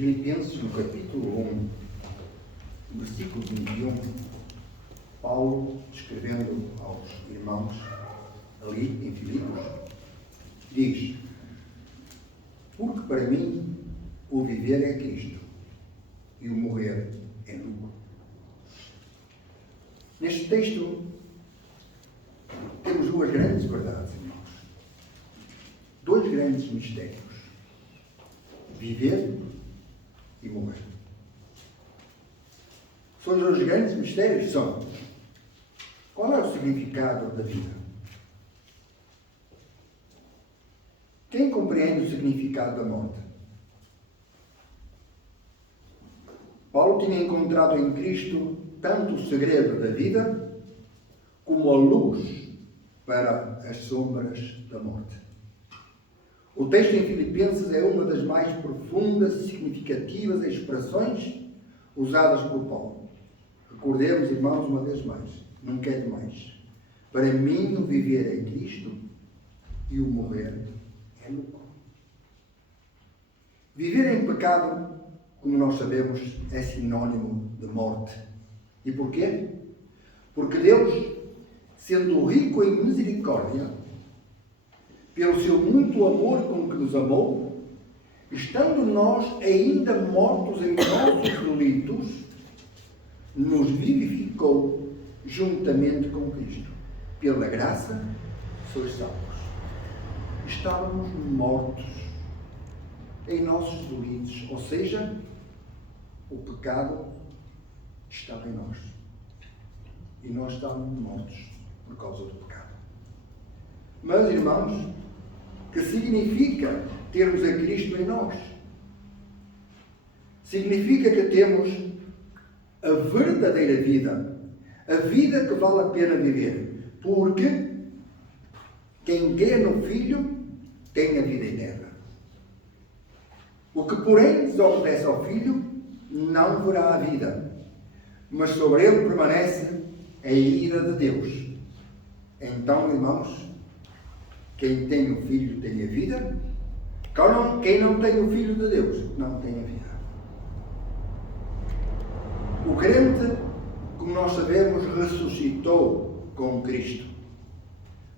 Filipenses, no capítulo 1, versículo 21, Paulo, escrevendo aos irmãos ali em Filipos, diz: porque para mim o viver é Cristo e o morrer é lucro. Neste texto temos duas grandes verdades, irmãos. Dois grandes mistérios: viver e morrer. São os dois grandes mistérios. São: qual é o significado da vida? Quem compreende o significado da morte? Paulo tinha encontrado em Cristo tanto o segredo da vida como a luz para as sombras da morte. O texto em Filipenses é uma das mais profundas e significativas expressões usadas por Paulo. Recordemos, irmãos, uma vez mais, nunca é demais. Para mim o viver é Cristo e o morrer é lucro. Viver em pecado, como nós sabemos, é sinónimo de morte. E porquê? Porque Deus, sendo rico em misericórdia, pelo seu muito amor com que nos amou, estando nós ainda mortos em nossos delitos, nos vivificou juntamente com Cristo. Pela graça sois salvos. Estávamos mortos em nossos delitos, ou seja, o pecado estava em nós. E nós estávamos mortos por causa do pecado. Mas, irmãos, que significa termos a Cristo em nós? Significa que temos a verdadeira vida, a vida que vale a pena viver, porque quem crê no Filho tem a vida eterna. O que, porém, desobedece ao Filho não verá a vida, mas sobre ele permanece a ira de Deus. Então, irmãos, quem tem o Filho tem a vida, quem não tem o Filho de Deus não tem a vida. O crente, como nós sabemos, ressuscitou com Cristo.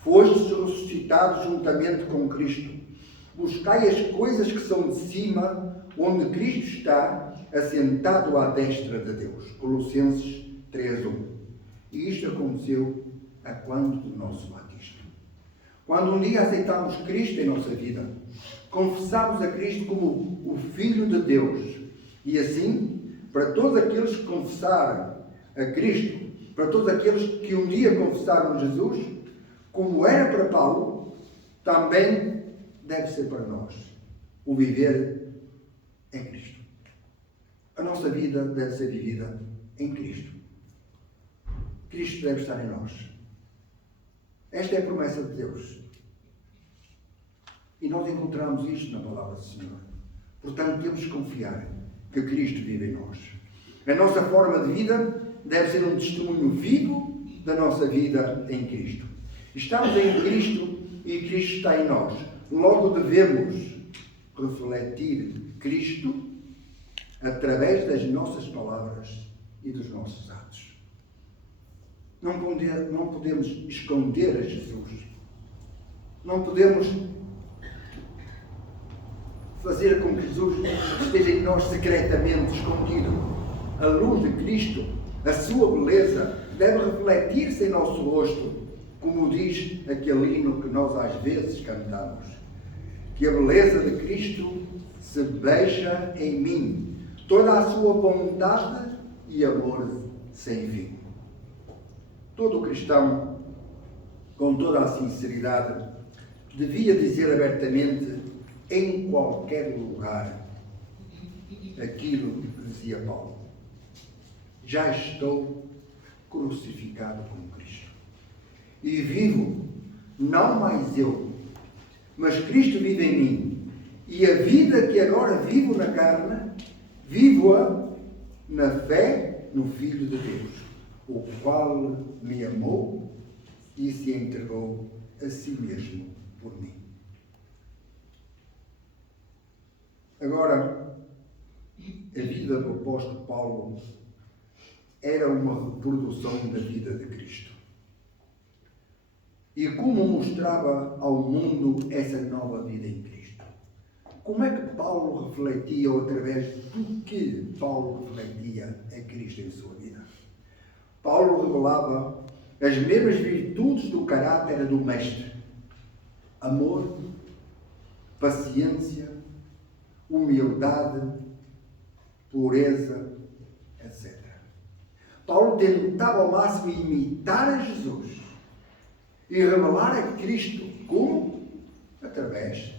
Fostes ressuscitados juntamente com Cristo. Buscai as coisas que são de cima, onde Cristo está, assentado à destra de Deus. Colossenses 3:1. E isto aconteceu a quando do nosso batismo. Quando um dia aceitámos Cristo em nossa vida, confessámos a Cristo como o Filho de Deus. E assim, para todos aqueles que confessaram a Cristo, para todos aqueles que um dia confessaram Jesus, como era para Paulo, também deve ser para nós. O viver em Cristo. A nossa vida deve ser vivida em Cristo. Cristo deve estar em nós. Esta é a promessa de Deus. E nós encontramos isto na palavra do Senhor. Portanto, temos que confiar que Cristo vive em nós. A nossa forma de vida deve ser um testemunho vivo da nossa vida em Cristo. Estamos em Cristo e Cristo está em nós. Logo devemos refletir Cristo através das nossas palavras e dos nossos atos. Não podemos esconder a Jesus. Não podemos fazer com que Jesus esteja em nós secretamente escondido. A luz de Cristo, a sua beleza, deve refletir-se em nosso rosto, como diz aquele hino que nós às vezes cantamos. Que a beleza de Cristo se veja em mim, toda a sua bondade e amor sem fim. Todo cristão, com toda a sinceridade, devia dizer abertamente, em qualquer lugar, aquilo que dizia Paulo: já estou crucificado com Cristo. E vivo, não mais eu, mas Cristo vive em mim. E a vida que agora vivo na carne, vivo-a na fé no Filho de Deus, o qual me amou e se entregou a si mesmo por mim. Agora, a vida do apóstolo Paulo era uma reprodução da vida de Cristo. E como mostrava ao mundo essa nova vida em Cristo? Como é que Paulo refletia, ou através do que Paulo refletia a Cristo em sua vida? Paulo revelava as mesmas virtudes do caráter do Mestre: amor, paciência, humildade, pureza, etc. Paulo tentava ao máximo imitar a Jesus e revelar a Cristo. Como? Através,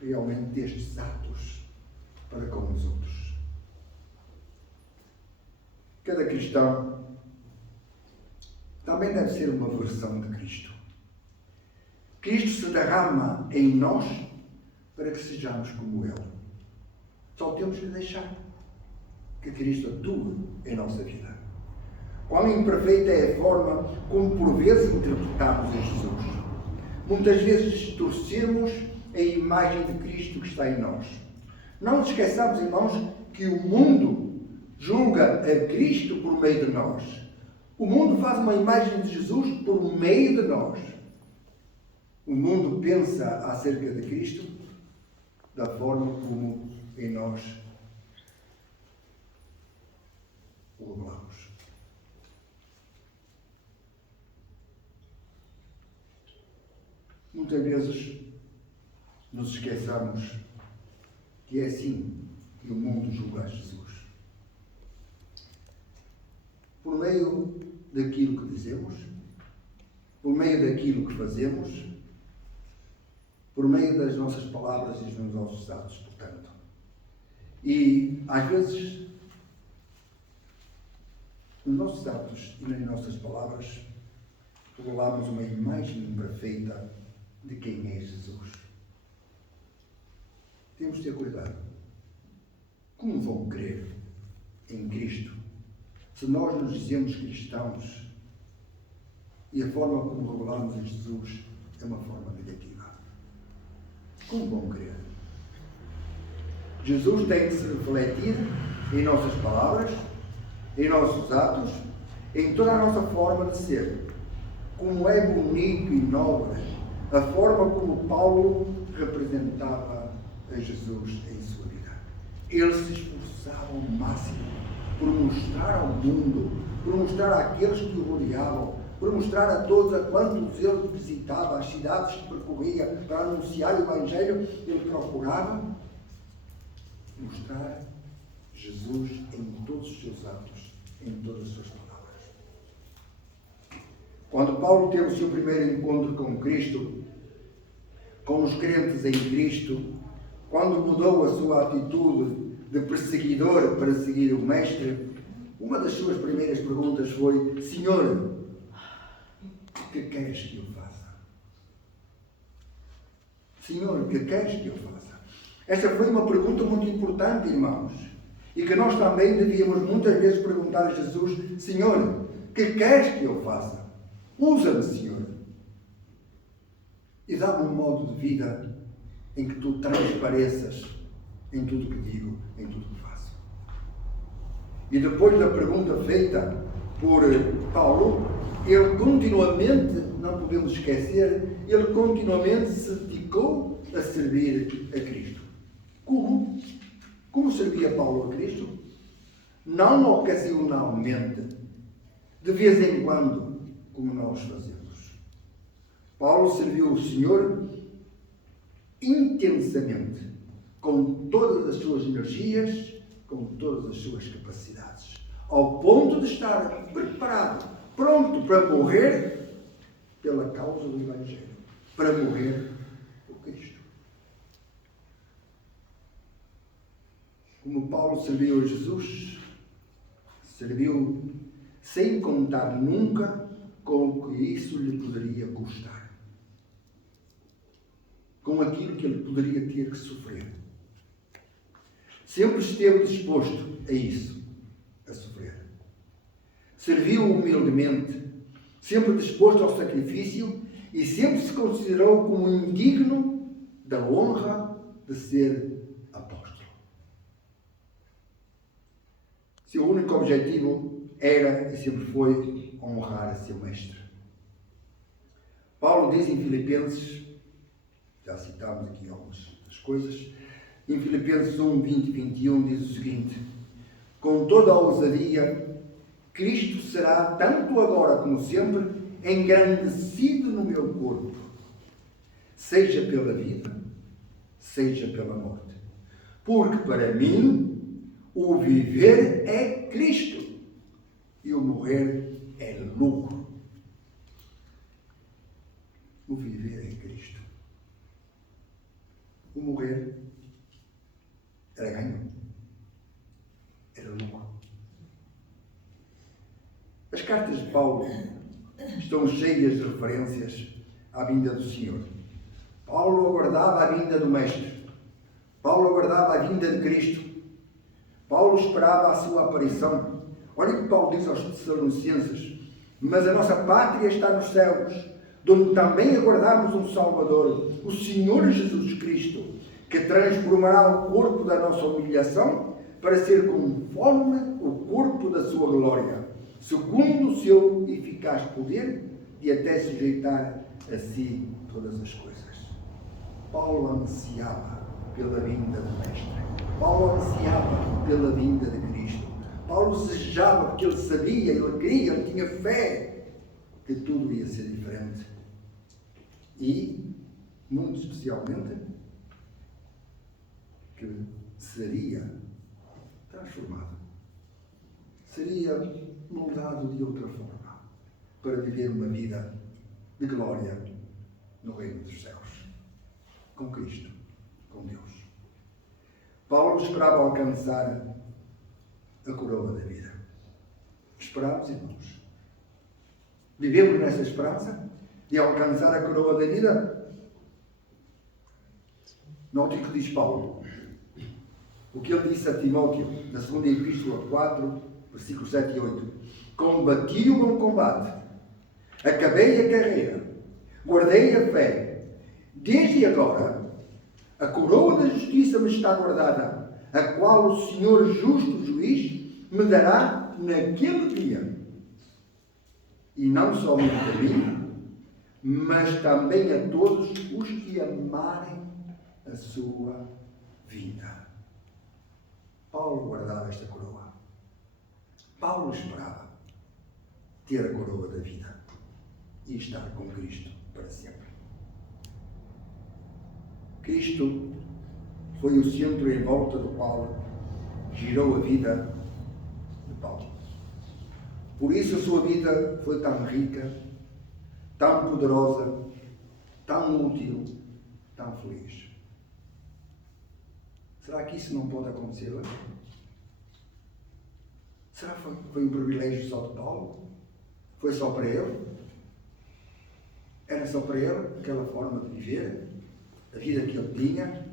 realmente, destes atos para com os outros. Cada cristão também deve ser uma versão de Cristo. Cristo se derrama em nós para que sejamos como Ele. Só temos que deixar que Cristo atue em nossa vida. Quão imperfeita é a forma como por vezes interpretamos a Jesus. Muitas vezes distorcemos a imagem de Cristo que está em nós. Não nos esqueçamos, irmãos, que o mundo julga a Cristo por meio de nós. O mundo faz uma imagem de Jesus por meio de nós. O mundo pensa acerca de Cristo da forma como em nós o revelamos. Muitas vezes nos esqueçamos que é assim que o mundo julga a Jesus. Por meio daquilo que dizemos, por meio daquilo que fazemos, por meio das nossas palavras e dos nossos atos, portanto. E, às vezes, nos nossos atos e nas nossas palavras, revelamos uma imagem imperfeita de quem é Jesus. Temos de ter cuidado. Como vão crer em Cristo se nós nos dizemos cristãos e a forma como revelamos a Jesus é uma forma negativa? Como vão crer? Jesus tem que se refletir em nossas palavras, em nossos atos, em toda a nossa forma de ser. Como é bonito e nobre a forma como Paulo representava a Jesus em sua vida. Ele se esforçava ao máximo por mostrar ao mundo, por mostrar àqueles que o rodeavam, por mostrar a todos a quantos ele visitava, as cidades que percorria para anunciar o Evangelho. Ele procurava mostrar Jesus em todos os seus atos, em todas as suas palavras. Quando Paulo teve o seu primeiro encontro com Cristo, com os crentes em Cristo, quando mudou a sua atitude de perseguidor para seguir o Mestre, uma das suas primeiras perguntas foi: Senhor, que queres que eu faça? Senhor, que queres que eu faça? Esta foi uma pergunta muito importante, irmãos, e que nós também devíamos muitas vezes perguntar a Jesus: Senhor, que queres que eu faça? Usa-me, Senhor, e dá-me um modo de vida em que tu transpareças em tudo que digo, em tudo que faço. E depois da pergunta feita por Paulo, ele continuamente, não podemos esquecer, ele continuamente se dedicou a servir a Cristo. Como? Como servia Paulo a Cristo? Não ocasionalmente, de vez em quando, como nós fazemos. Paulo serviu o Senhor intensamente, com todas as suas energias, com todas as suas capacidades, ao ponto de estar preparado, pronto para morrer pela causa do Evangelho, para morrer por Cristo. Como Paulo serviu a Jesus, serviu sem contar nunca com o que isso lhe poderia custar, com aquilo que ele poderia ter que sofrer. Sempre esteve disposto a isso, a sofrer. Serviu humildemente, sempre disposto ao sacrifício, e sempre se considerou como indigno da honra de ser apóstolo. objetivo era e sempre foi honrar seu mestre. Paulo diz em Filipenses, já citámos aqui algumas das coisas, em Filipenses 1, 20 e 21 diz o seguinte: com toda a ousadia, Cristo será, tanto agora como sempre, engrandecido no meu corpo, seja pela vida, seja pela morte. Porque para mim, o viver é Cristo e o morrer é lucro. O viver é Cristo. O morrer era ganho. Era lucro. As cartas de Paulo estão cheias de referências à vinda do Senhor. Paulo aguardava a vinda do Mestre. Paulo aguardava a vinda de Cristo. Paulo esperava a sua aparição. Olha o que Paulo diz aos Tessalonicenses: mas a nossa pátria está nos céus, de onde também aguardamos um Salvador, o Senhor Jesus Cristo, que transformará o corpo da nossa humilhação para ser conforme o corpo da sua glória, segundo o seu eficaz poder, de até sujeitar a si todas as coisas. Paulo ansiava pela vinda do Mestre. Paulo ansiava pela vinda de Cristo. Paulo desejava, porque ele sabia, ele queria, ele tinha fé que tudo ia ser diferente. E, muito especialmente, que seria transformado. Seria moldado de outra forma para viver uma vida de glória no reino dos céus. Com Cristo, com Deus. Paulo esperava alcançar a coroa da vida. Esperamos, irmãos. Vivemos nessa esperança de alcançar a coroa da vida. Note o que diz Paulo. O que ele disse a Timóteo, na segunda epístola 4, versículos 7 e 8. Combati o bom combate, acabei a carreira, guardei a fé. Desde agora, a coroa da justiça me está guardada, a qual o Senhor justo juiz me dará naquele dia. E não somente a mim, mas também a todos os que amarem a sua vida. Paulo guardava esta coroa. Paulo esperava ter a coroa da vida e estar com Cristo para sempre. Cristo foi o centro em volta do qual girou a vida de Paulo. Por isso a sua vida foi tão rica, tão poderosa, tão útil, tão feliz. Será que isso não pode acontecer hoje? Será que foi um privilégio só de Paulo? Foi só para ele? Era só para ele aquela forma de viver? A vida que ele tinha?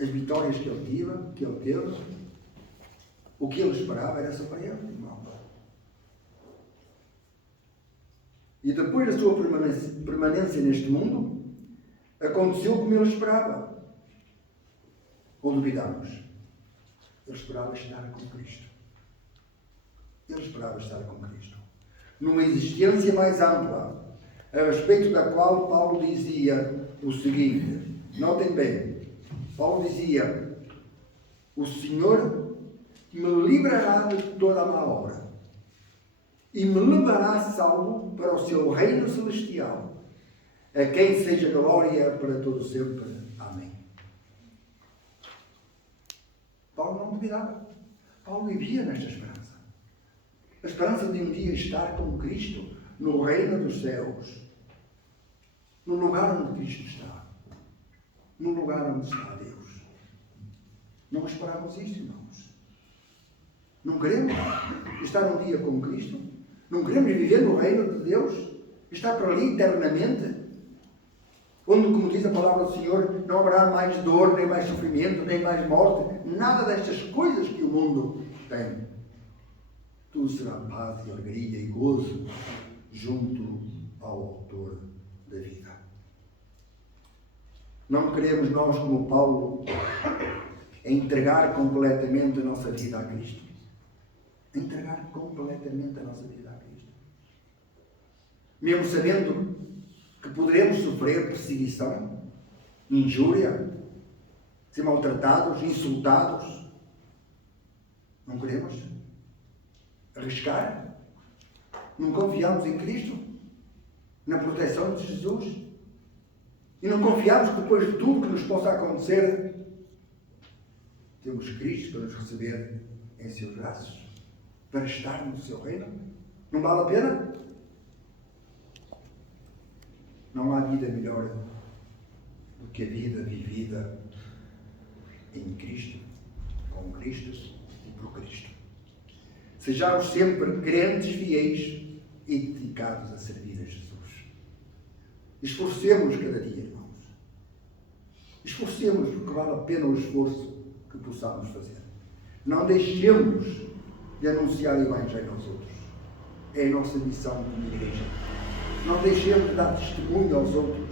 As vitórias que ele teve? O que ele esperava era só para ele, irmão. E depois da sua permanência neste mundo, aconteceu como ele esperava. Ou duvidamos? Ele esperava estar com Cristo. Ele esperava estar com Cristo. Numa existência mais ampla, a respeito da qual Paulo dizia o seguinte, notem bem, Paulo dizia: o Senhor me livrará de toda a má obra e me levará salvo para o seu reino celestial, a quem seja glória para todo sempre. Amém. Paulo não duvidava. Paulo vivia nesta esperança. A esperança de um dia estar com Cristo no reino dos céus, no lugar onde Cristo está, no lugar onde está Deus. Não esperamos isto, irmãos. Não queremos estar um dia com Cristo? Não queremos viver no reino de Deus? Estar para ali eternamente? Onde, como diz a palavra do Senhor, não haverá mais dor, nem mais sofrimento, nem mais morte, nada destas coisas que o mundo tem. Tudo será paz e alegria e gozo junto ao Autor da vida. Não queremos nós, como Paulo, entregar completamente a nossa vida a Cristo. Entregar completamente a nossa vida a Cristo. Mesmo sabendo que poderemos sofrer perseguição, injúria, ser maltratados, insultados. Não queremos arriscar? Não confiamos em Cristo? Na proteção de Jesus? E não confiamos que depois de tudo que nos possa acontecer, temos Cristo para nos receber em seus braços, para estar no seu reino? Não vale a pena? Não há vida melhor do que a vida vivida em Cristo, com Cristo e por Cristo. Sejamos sempre crentes fiéis e dedicados a servir a Jesus. Esforcemos cada dia, irmãos. Esforcemos, porque vale a pena o esforço que possamos fazer. Não deixemos de anunciar o Evangelho aos outros. É a nossa missão como igreja. Não deixemos de dar testemunho aos outros.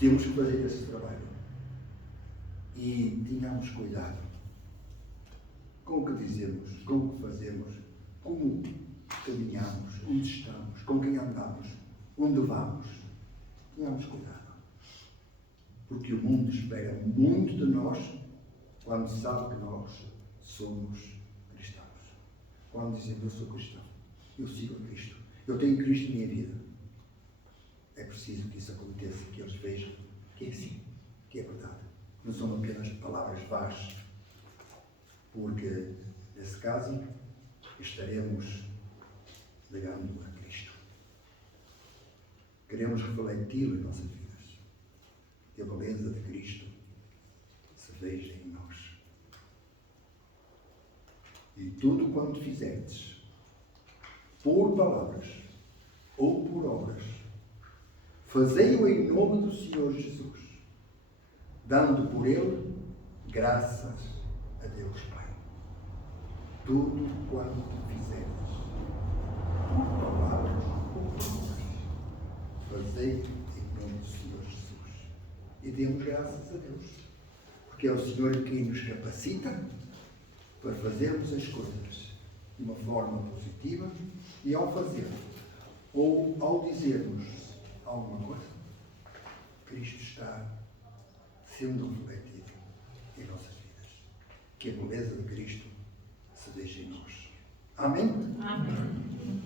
Temos que fazer esse trabalho. E tenhamos cuidado com o que dizemos, com o que fazemos, como caminhamos, onde estamos, com quem andamos, onde vamos. Tenhamos cuidado. Porque o mundo espera muito de nós quando sabe que nós somos cristãos. Quando dizemos, eu sou cristão, eu sigo a Cristo, eu tenho Cristo na minha vida. É preciso que isso aconteça, que eles vejam que é assim, que é verdade. Não são apenas palavras vãs, porque, nesse caso, estaremos negando a Cristo. Queremos refleti-lo em nossas vidas. Que a beleza de Cristo se veja em nós. E tudo quanto fizerdes, por palavras ou por obras, fazei-o em nome do Senhor Jesus, dando por ele graças a Deus Pai. Tudo quanto fizerdes, por palavras ou por obras, fazei-o em nome do Senhor Jesus. E demos graças a Deus, porque é o Senhor quem nos capacita para fazermos as coisas de uma forma positiva e ao fazer, ou ao dizermos alguma coisa, Cristo está sendo refletido em nossas vidas. Que a beleza de Cristo se veja em nós. Amém? Amém.